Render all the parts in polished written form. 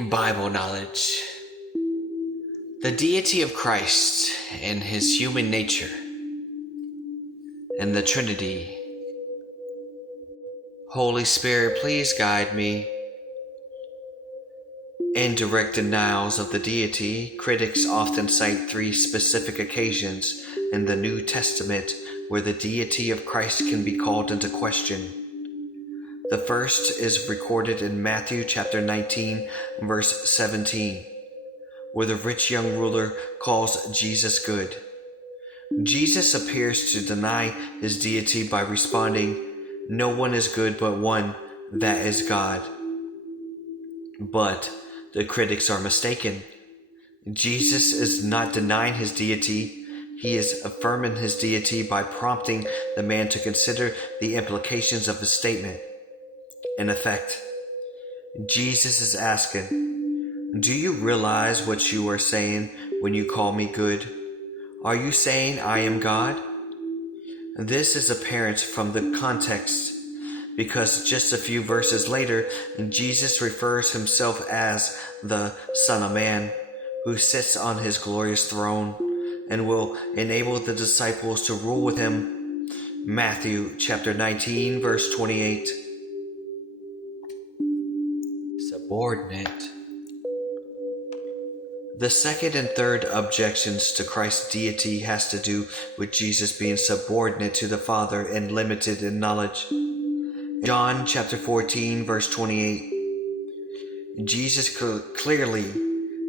Bible knowledge. The deity of Christ and his human nature, and the Trinity. Holy Spirit, please guide me. In direct denials of the deity, critics often cite three specific occasions in the New Testament where the deity of Christ can be called into question. The first is recorded in Matthew chapter 19, verse 17, where the rich young ruler calls Jesus good. Jesus appears to deny his deity by responding, "No one is good but one, that is God." But the critics are mistaken. Jesus is not denying his deity. He is affirming his deity by prompting the man to consider the implications of his statement. In effect, Jesus is asking, "Do you realize what you are saying when you call me good? Are you saying I am God?" This is apparent from the context, because just a few verses later, Jesus refers himself as the Son of Man, who sits on his glorious throne and will enable the disciples to rule with him. Matthew chapter 19, verse 28. Subordinate. The second and third objections to Christ's deity has to do with Jesus being subordinate to the Father and limited in knowledge. John chapter 14, verse 28. Jesus clearly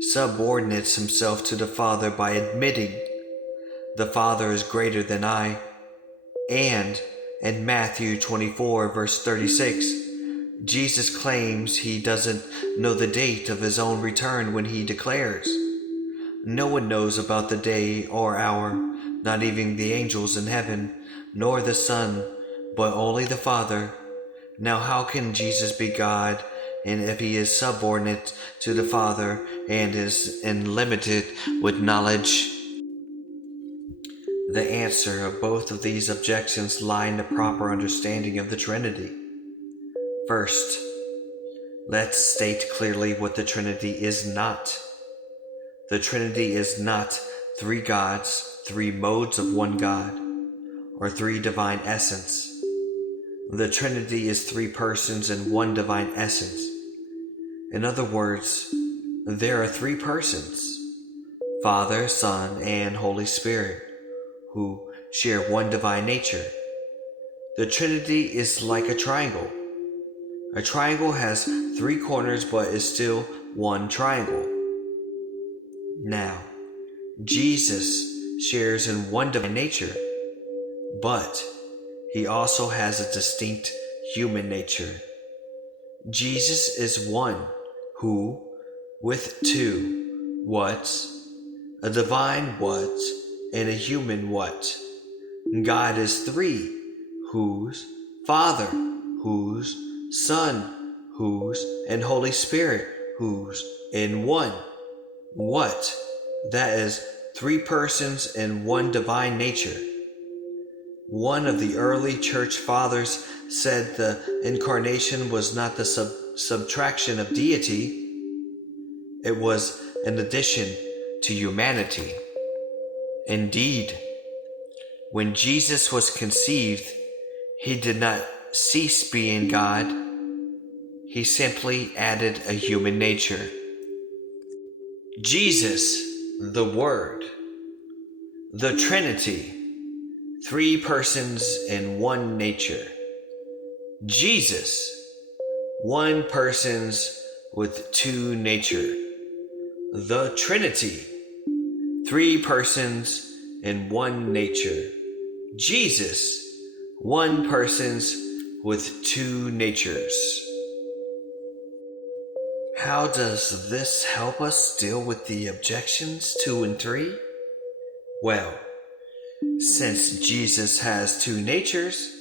subordinates himself to the Father by admitting, "The Father is greater than I." And in Matthew 24, verse 36, Jesus claims he doesn't know the date of his own return when he declares, "No one knows about the day or hour, not even the angels in heaven, nor the Son, but only the Father." Now how can Jesus be God, and if he is subordinate to the Father and is unlimited with knowledge? The answer of both of these objections lie in the proper understanding of the Trinity. First, let's state clearly what the Trinity is not. The Trinity is not three gods, three modes of one God, or three divine essence. The Trinity is three persons and one divine essence. In other words, there are three persons, Father, Son, and Holy Spirit, who share one divine nature. The Trinity is like a triangle. A triangle has three corners but is still one triangle. Now, Jesus shares in one divine nature, but he also has a distinct human nature. Jesus is one who, with two whats, a divine what and a human what. God is three, whose, Father, whose, Son, whose, and Holy Spirit, whose, in one. What? That is three persons and one divine nature. One of the early church fathers said the incarnation was not the subtraction of deity, it was an addition to humanity. Indeed, when Jesus was conceived, he did not cease being God. He simply added a human nature. Jesus, the Word, the Trinity, three persons in one nature. Jesus, one persons with two nature. The Trinity, three persons in one nature. Jesus, one persons with two natures. How does this help us deal with the objections 2 and 3? Well, since Jesus has two natures,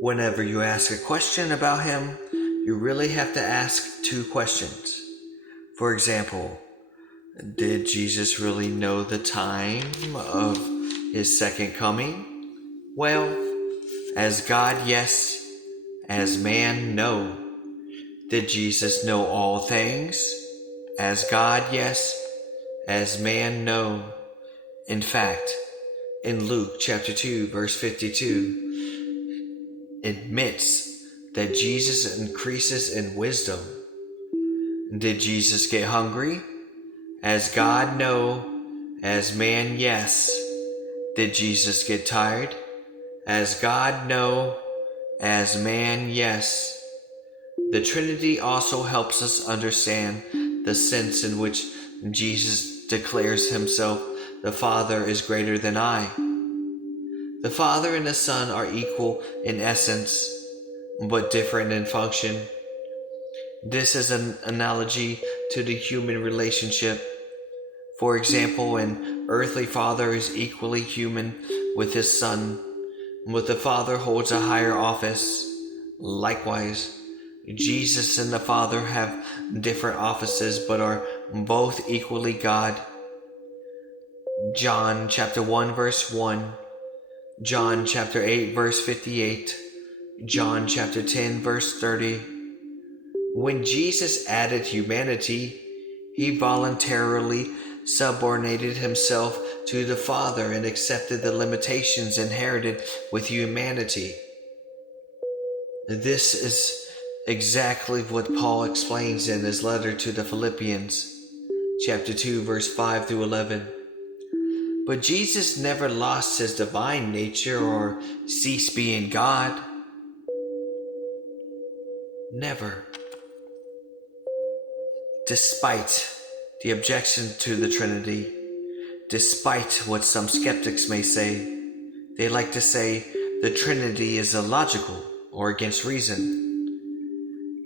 whenever you ask a question about him, you really have to ask two questions. For example, did Jesus really know the time of his second coming? Well, as God, yes. As man, no. Did Jesus know all things? As God, yes. As man, no. In fact, in Luke chapter 2, verse 52, admits that Jesus increases in wisdom. Did Jesus get hungry? As God, no. As man, yes. Did Jesus get tired? As God, no. As man, yes. The Trinity also helps us understand the sense in which Jesus declares himself, the Father is greater than I. The Father and the Son are equal in essence, but different in function. This is an analogy to the human relationship. For example, an earthly father is equally human with his son, but the Father holds a higher office. Likewise, Jesus and the Father have different offices but are both equally God. John chapter 1 verse 1, John chapter 8 verse 58, John chapter 10 verse 30. When Jesus added humanity, he voluntarily subordinated himself to the Father and accepted the limitations inherited with humanity. This is exactly what Paul explains in his letter to the Philippians, chapter 2, verse 5 through 11. But Jesus never lost his divine nature or ceased being God. Never. Despite the objection to the Trinity, despite what some skeptics may say, they like to say the Trinity is illogical or against reason.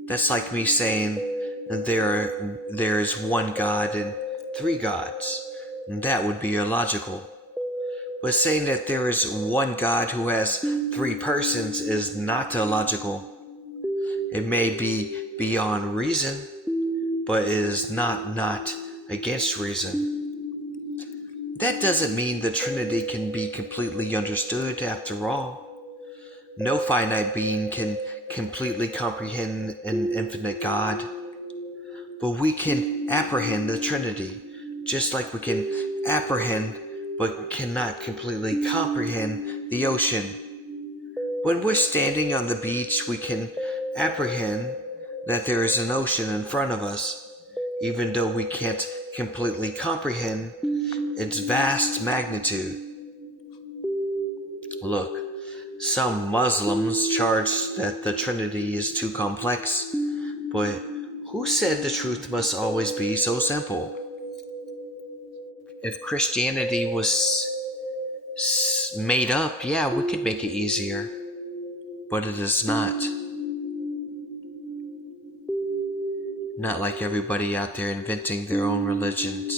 That's like me saying there is one God and three gods. That would be illogical. But saying that there is one God who has three persons is not illogical. It may be beyond reason, but it is not against reason. That doesn't mean the Trinity can be completely understood after all. No finite being can completely comprehend an infinite God. But we can apprehend the Trinity, just like we can apprehend but cannot completely comprehend the ocean. When we're standing on the beach, we can apprehend that there is an ocean in front of us, even though we can't completely comprehend its vast magnitude. Look, some Muslims charge that the Trinity is too complex, but who said the truth must always be so simple? If Christianity was made up, yeah, we could make it easier, but it is not. Not like everybody out there inventing their own religions.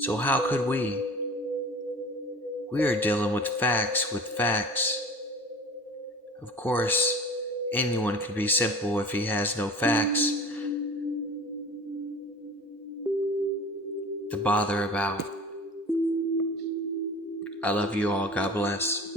So how could we? We are dealing with facts. Of course, anyone can be simple if he has no facts to bother about. I love you all. God bless.